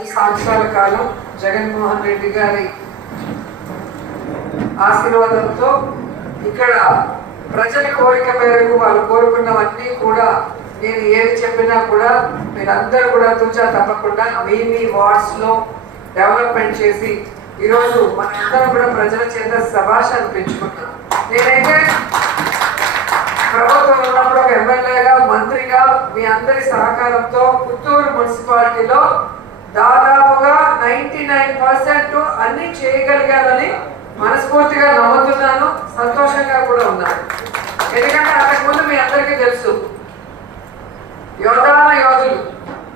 ఈ సంవత్సరాల కాలం జగన్మోహన్ రెడ్డి గారి ఆశీర్వాదంతో ఇక్కడ ప్రజల కోరిక మేరకు వాళ్ళు కోరుకున్నవన్నీ కూడా నేను ఏది చెప్పినా కూడా మీరందరూ కూడా తూచా తప్పకుండా మీ వార్డ్స్ లో డెవలప్మెంట్ చేసి ఈరోజు మనందరం కూడా ప్రజల చేత శభాష్ అనిపించుకుంటాం. నేనైతే ప్రభుత్వం ఉన్నప్పుడు ఒక ఎమ్మెల్యేగా మంత్రిగా మీ అందరి సహకారంతో పుత్తూరు మున్సిపాలిటీలో దాదాపుగా 99% అన్ని చేయగలిగానని మనస్ఫూర్తిగా నమ్ముతున్నాను, సంతోషంగా కూడా ఉన్నాను. ఎందుకంటే అంతకుముందు మీ అందరికీ తెలుసు యోధులు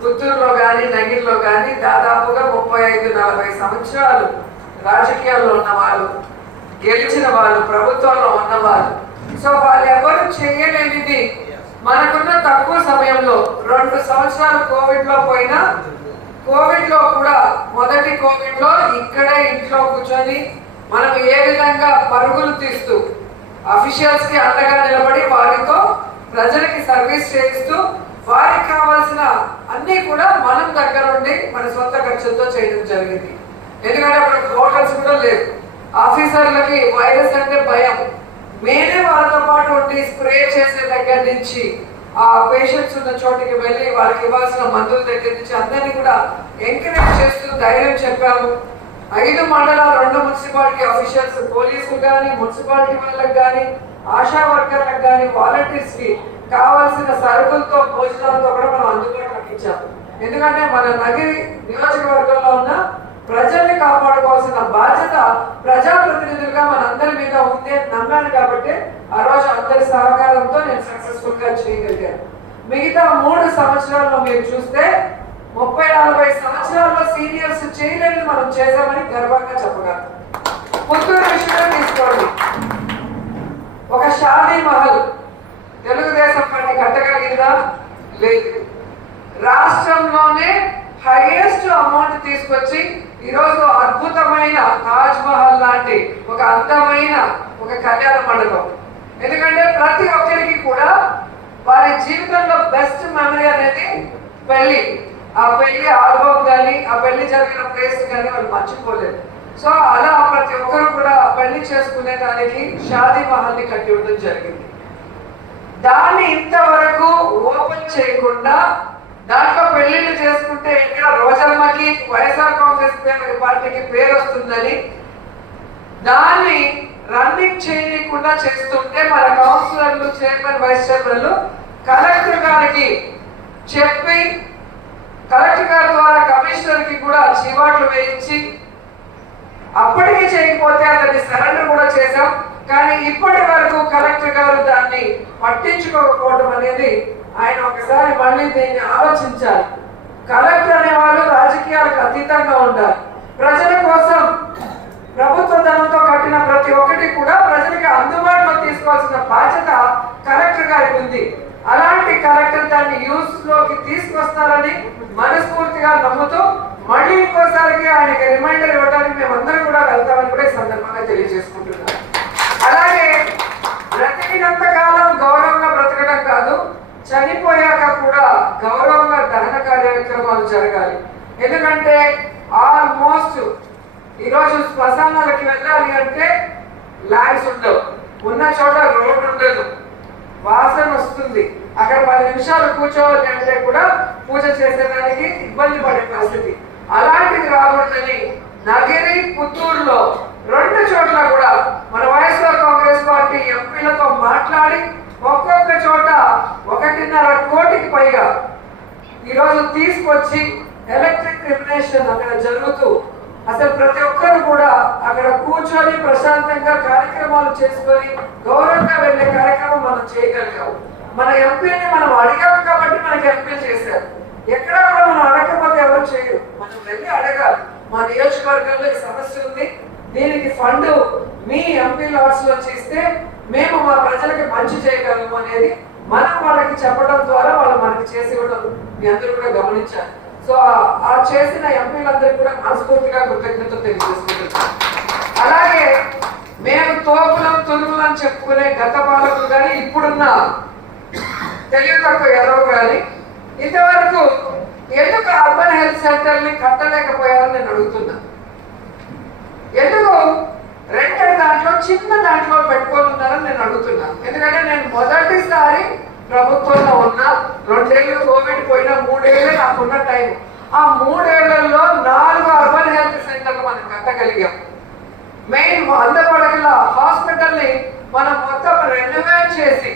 పుత్తూరులో కానీ నగిరిలో కానీ దాదాపుగా 35-40 సంవత్సరాలు రాజకీయాల్లో ఉన్నవాళ్ళు, గెలిచిన వాళ్ళు, ప్రభుత్వంలో ఉన్నవాళ్ళు. సో వాళ్ళు ఎవరు చేయలేనిది మనకున్న తక్కువ సమయంలో 2 సంవత్సరాలు కోవిడ్లో పోయినా కోవిడ్లో కూడా మొదటి కోవిడ్లో ఇక్కడే ఇంట్లో కూర్చొని మనం ఏ విధంగా పరుగులు తీస్తూ అఫీషియల్స్ కి అండగా నిలబడి వారితో ప్రజలకి సర్వీస్ చేయిస్తూ వారికి కావాల్సిన అన్ని కూడా మనం దగ్గర ఉండి మన సొంత ఖర్చులతో చేయడం జరిగింది. ఎందుకంటే అప్పుడు హోటల్స్ కూడా లేవు, ఆఫీసర్లకి వైరస్ అంటే భయం. మేమే వాళ్ళతో పాటు ఉండి స్ప్రే చేసే దగ్గర నుంచి ఆ పేషెంట్స్ ఉన్న చోటికి వెళ్ళి వాళ్ళకి ఇవ్వాల్సిన మందుల దగ్గర నుంచి అందరినీ కూడా ఎంకరేజ్ చేస్తూ ధైర్యం చెప్పాము. 5 మండలాలు 2 మున్సిపాలిటీ ఆఫీషియల్స్, పోలీసులు కానీ, మున్సిపాలిటీ వాళ్ళకి కానీ, ఆశా వర్కర్లకు కానీ, వాలంటీర్స్ కి కావాల్సిన సరుకులతో భోజనాలతో కూడా మనం అందుబాటులోకి ఇచ్చాము. ఎందుకంటే మన నగిరి నియోజకవర్గంలో ఉన్న ప్రజల్ని కాపాడుకోవాల్సిన బాధ్యత ప్రజాప్రతినిధులుగా మనందరి మీద ఉంది అని నమ్మాను. కాబట్టి ఆ రోజు అందరి సహకారంతో నేను సక్సెస్ఫుల్ గా చేయగలిగాను. మిగతా 3 సంవత్సరాల్లో మీరు చూస్తే 30-40 సంవత్సరాల్లో సీనియర్స్ చేయలేని మనం చేశామని గర్వంగా చెప్పగలం. పుత్తూరు విషయంలో తీసుకోండి, ఒక షాదీ మహల్ తెలుగుదేశం పార్టీ కట్టగలిగిందా? లేదు. రాష్ట్రంలోనే హైయెస్ట్ అమౌంట్ తీసుకొచ్చి ఈరోజు అద్భుతమైన తాజ్ మహల్ లాంటి ఒక అందమైన ఒక కళ్యాణ మండపం. ఎందుకంటే ప్రతి ఒక్కరికి కూడా వారి జీవితంలో బెస్ట్ మెమరీ అనేది పెళ్లి. ఆ పెళ్లి ఆల్బమ్ కానీ, ఆ పెళ్లి జరిగిన ప్లేస్ కానీ వాళ్ళు మర్చిపోలేదు. సో అలా ప్రతి ఒక్కరు కూడా పెళ్లి చేసుకునే దానికి షాదీ మహల్ ని కట్టి ఉండడం జరిగింది. దాన్ని ఇంతవరకు ఓపెన్ చేయకుండా దాంట్లో పెళ్లిళ్ళు చేసుకుంటే ఇక్కడ రోజమ్మకి వైఎస్ఆర్ కాంగ్రెస్ పార్టీకి పేరు వస్తుందని దాన్ని రన్నింగ్ చేయకుండా చేస్తుంటే మన కౌన్సిలర్లు, చైర్మన్, వైస్ చైర్మన్లు కలెక్టర్ గారికి చెప్పి కలెక్టర్ గారి ద్వారా కమిషనర్ కి కూడా చివాట్లు వేయించి అప్పటికీ చేయకపోతే అతన్ని సరెండర్ కూడా చేశాం. కానీ ఇప్పటి వరకు కలెక్టర్ గారు దాన్ని పట్టించుకోకపోవడం అనేది ఆయన ఒకసారి మళ్ళీ దీన్ని ఆలోచించాలి. కలెక్టర్ అనేవాళ్ళు రాజకీయాలకు అతీతంగా ఉండాలి. ప్రజల కోసం ప్రభుత్వ ధనంతో కట్టిన ప్రతి ఒక్కటి కూడా ప్రజలకి అందుబాటులో తీసుకోవాల్సిన బాధ్యత కలెక్టర్ గారికి ఉంది. అలాంటి కలెక్టర్ దాన్ని యూస్ లోకి తీసుకొస్తారని మనస్ఫూర్తిగా నమ్ముతూ మళ్ళీ ఇంకోసారికి ఆయనకి రిమైండర్ ఇవ్వడానికి మేమందరం కూడా వెళ్తామని కూడా ఈ సందర్భంగా తెలియజేసుకుంటున్నాం. అలాగే బ్రతికినంత కాలం గౌరవంగా బ్రతకడం కాదు, చనిపోయాక కూడా గౌరవంగా దహన కార్యక్రమాలు జరగాలి. ఎందుకంటే ఆల్మోస్ట్ ఈరోజు శ్మశానాలకి వెళ్ళాలి అంటే ల్యాండ్స్ ఉండవు, ఉన్న చోట రోడ్డు ఉండదు, వాసన వస్తుంది. అక్కడ 10 నిమిషాలు కూర్చోవాలి అంటే కూడా పూజ చేసేదానికి ఇబ్బంది పడే పరిస్థితి. అలాంటిది రాకూడదని నగిరి, పుత్తూరులో 2 చోట్ల కూడా మన వైఎస్ఆర్ కాంగ్రెస్ పార్టీ ఎంపీలతో మాట్లాడి ఒక్కొక్క చోట 1.5 కోటికి పైగా ఈరోజు తీసుకొచ్చి ఎలక్ట్రిక్ రిమినేషన్ అక్కడ జరుగుతూ అసలు ప్రతి ఒక్కరు కూడా అక్కడ కూర్చొని ప్రశాంతంగా కార్యక్రమాలు చేసుకొని గౌరవంగా వెళ్ళే కార్యక్రమం మనం చేయగలిగాము. మన ఎంపీని మనం అడిగాము కాబట్టి మనకి ఎంపీలు చేశారు. ఎక్కడా కూడా మనం అడగకపోతే ఎవరు చేయరు, మనం వెళ్ళి అడగాలి. మా నియోజకవర్గంలో ఈ సమస్య ఉంది, దీనికి ఫండ్ మీ ఎంపీ లాట్స్ లో చేస్తే మేము మా ప్రజలకి మంచి చేయగలము అనేది మనం వాళ్ళకి చెప్పడం ద్వారా వాళ్ళు మనకి చేసి ఇవ్వడం మీ అందరూ కూడా గమనించాలి. సో ఆ చేసిన ఎంపీలందరికీ కూడా మనస్ఫూర్తిగా కృతజ్ఞతలు తెలియజేసుకుంటున్నాం. అలాగే మేము తోపులం తురుములం చెప్పుకునే గత పాలకులు కానీ ఇప్పుడున్న తెలివి తక్కువ ఎవరో కానీ ఇంతవరకు ఎందుకు అర్బన్ హెల్త్ సెంటర్ని కట్టలేకపోయారని నేను అడుగుతున్నా. ఎందుకు రెంటెడ్ దాంట్లో చిన్న దాంట్లో పెట్టుకొని ఉన్నారని నేను అడుగుతున్నా. ఎందుకంటే నేను మొదటిసారి ప్రభుత్వంలో ఉన్నా, 2 ఏళ్ళు కోవిడ్ పోయినా, 3 ఏళ్ళే నాకున్న టైం. ఆ 3 ఏళ్లలో 4 అర్బన్ హెల్త్ సెంటర్లు మనం కట్టగలిగాం. మెయిన్ 100 పడకల హాస్పిటల్ని మనం మొత్తం రెనోవేట్ చేసి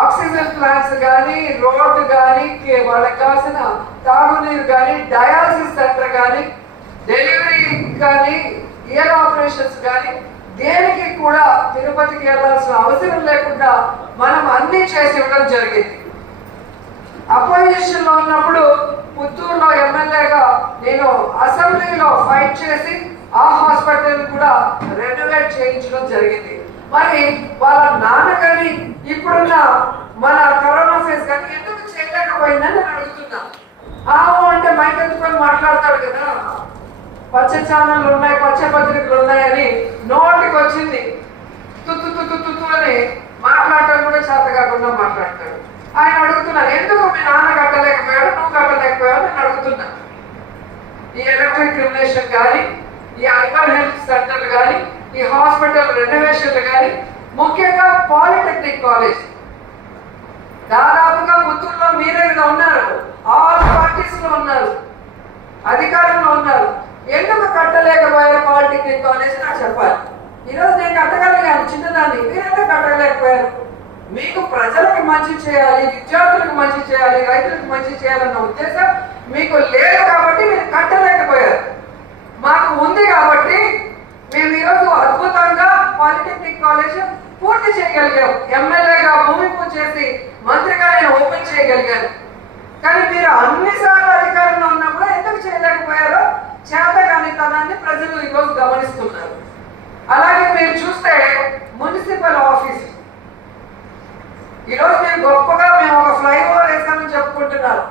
ఆక్సిజన్ ప్లాంట్స్ కానీ, రోడ్డు కానీ, వాళ్ళకి కావాల్సిన తాగునీరు కానీ, డయాలసిస్ సెంటర్ కానీ, డెలివరీ కానీ, ఇయర్ ఆపరేషన్స్ కానీ దేనికి కూడా తిరుపతికి వెళ్ళాల్సిన అవసరం లేకుండా మనం అన్ని చేసి ఇవ్వడం జరిగింది. అపోజిషన్ లో ఉన్నప్పుడు పుత్తూరులో ఎమ్మెల్యేగా నేను అసెంబ్లీలో ఫైట్ చేసి ఆ హాస్పిటల్ కూడా రెనోవేట్ చేయించడం జరిగింది. మరి వాళ్ళ నాన్న కానీ ఇప్పుడున్న మన కరోనా ఫేస్ కానీ ఎందుకు చేయలేకపోయిందని నేను అడుగుతున్నా. ఆవు అంటే మైక్ ఎత్తుకొని మాట్లాడతాడు కదా, పచ్చ ఛానళ్ళు ఉన్నాయి, పచ్చ పత్రికలు ఉన్నాయని నోటికి వచ్చింది తుత్తు తుత్తు తుత్తు అని మాట్లాడటం కూడా చేత కాకుండా మాట్లాడతాడు. ఆయన అడుగుతున్నాను, ఎందుకు మీ నాన్న కట్టలేకపోయాడు, నువ్వు కట్టలేకపోయావు నేను అడుగుతున్నా. ఈ ఎలక్ట్రిక్ క్రిమినేషన్ కానీ, ఈ అర్బన్ హెల్త్ సెంటర్లు కానీ, ఈ హాస్పిటల్ రెనోవేషన్లు కానీ, ముఖ్యంగా పాలిటెక్నిక్ కాలేజ్ దాదాపుగా పుత్తూరులో మీరే ఉన్నారు, ఆల్ పార్టీస్ లో ఉన్నారు, అధికారంలో ఉన్నారు. ఎందుకు కట్టలేకపోయారు పాలిటెక్నిక్ కాలేజ్ నాకు చెప్పాలి. ఈరోజు నేను కట్టగలిగాను చిన్నదాన్ని, మీరెందుకు కట్టలేకపోయారు? మీకు ప్రజలకు మంచి చేయాలి, విద్యార్థులకు మంచి చేయాలి, రైతులకు మంచి చేయాలన్న ఉద్దేశం మీకు లేదు కాబట్టి మీరు కట్టలేకపోయారు. మాకు ఉంది కాబట్టి మేము ఈరోజు అద్భుతంగా పాలిటెక్నిక్ కాలేజ్ పూర్తి చేయగలిగాం. ఎమ్మెల్యేగా భూమి పూజ చేసి మంత్రిగా నేను ఓపెన్ చేయగలిగాను. కానీ మీరు అన్నిసార్లు అధికారంలో ఉన్నప్పుడు ఎందుకు చేయలేకపోయారో చేతగానితనాన్ని ప్రజలు ఈరోజు గమనిస్తున్నారు. అలాగే మీరు చూస్తే మున్సిపల్ ఆఫీస్ ఈరోజు మీరు గొప్పగా మేము ఒక ఫ్లైఓవర్ వేసామని చెప్పుకుంటున్నారు.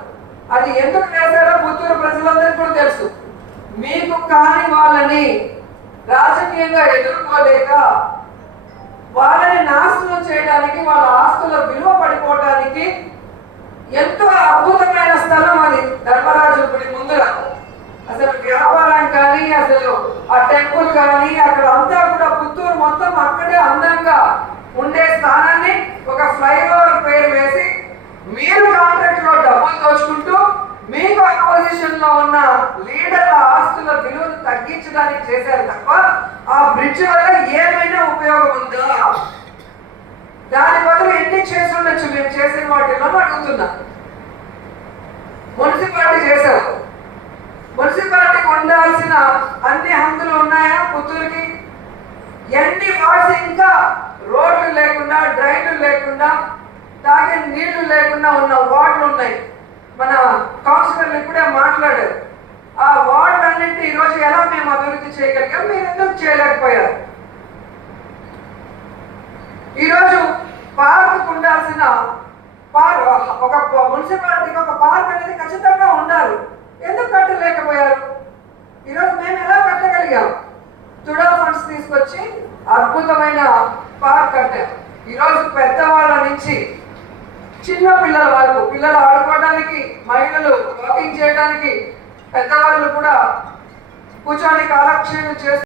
అది ఎందుకు వేశారో పుత్తూరు ప్రజలందరికీ కూడా తెలుసు. మీకు కాని వాళ్ళని రాజకీయంగా ఎదుర్కోలేక వాళ్ళని నాశనం చేయడానికి, వాళ్ళ ఆస్తుల విలువ పడిపోవడానికి ఎంతో అద్భుతమైన స్థలం అది ధర్మరాజు గుడి ముందర. అసలు వ్యాపారం కానీ, అసలు ఆ టెంపుల్ కానీ, అక్కడ అంతా కూడా పుత్తూరు మొత్తం అక్కడే అందంగా ఉండే స్థానాన్ని ఒక ఫ్లైఓవర్ పేరు వేసి మీరు కాంట్రాక్ట్ లో డబ్బులు దోచుకుంటూ మీకు అపోజిషన్ లో ఉన్న లీడర్ల ఆస్తుల విలువను తగ్గించడానికి చేశారు తప్ప ఆ బ్రిడ్జ్ వల్ల ఏమైనా ఉపయోగం ఉందా? దాని బదులు ఎన్ని చేసి ఉండొచ్చు మేము చేసిన వాటిలో అడుగుతున్నా. మున్సిపాలిటీ చేశారు, మున్సిపాలిటీకి ఉండాల్సిన అన్ని హంగులు ఉన్నాయా పుత్తూరుకి? ఎన్ని వార్డ్స్ ఇంకా రోడ్లు లేకుండా, డ్రైన్లు లేకుండా, తాగే నీళ్లు లేకుండా ఉన్న వార్డులు ఉన్నాయి. మన కౌన్సిలర్లు ఇప్పుడే మాట్లాడారు. ఆ వార్డులన్నింటినీ ఈరోజు ఎలా మేము అభివృద్ధి చేయగలిగాం, మీరు ఎందుకు చేయలేకపోయారు? ఈరోజు పార్క్ ఉండాల్సిన ఒక మున్సిపాలిటీకి ఒక పార్క్ అనేది ఖచ్చితంగా ఉండాలి. ఎందుకు కట్టలేకపోయారు? ఈరోజు మేము ఎలా కట్టగలిగాం? తుడా ఫండ్స్ తీసుకొచ్చి అద్భుతమైన పార్క్ కట్టాం. ఈరోజు పెద్దవాళ్ళ నుంచి చిన్న పిల్లల వరకు, పిల్లలు ఆడుకోవడానికి, మహిళలు వాకింగ్ చేయడానికి, పెద్దవాళ్ళు కూడా కూర్చొని కాలక్షేపం చేస్తారు.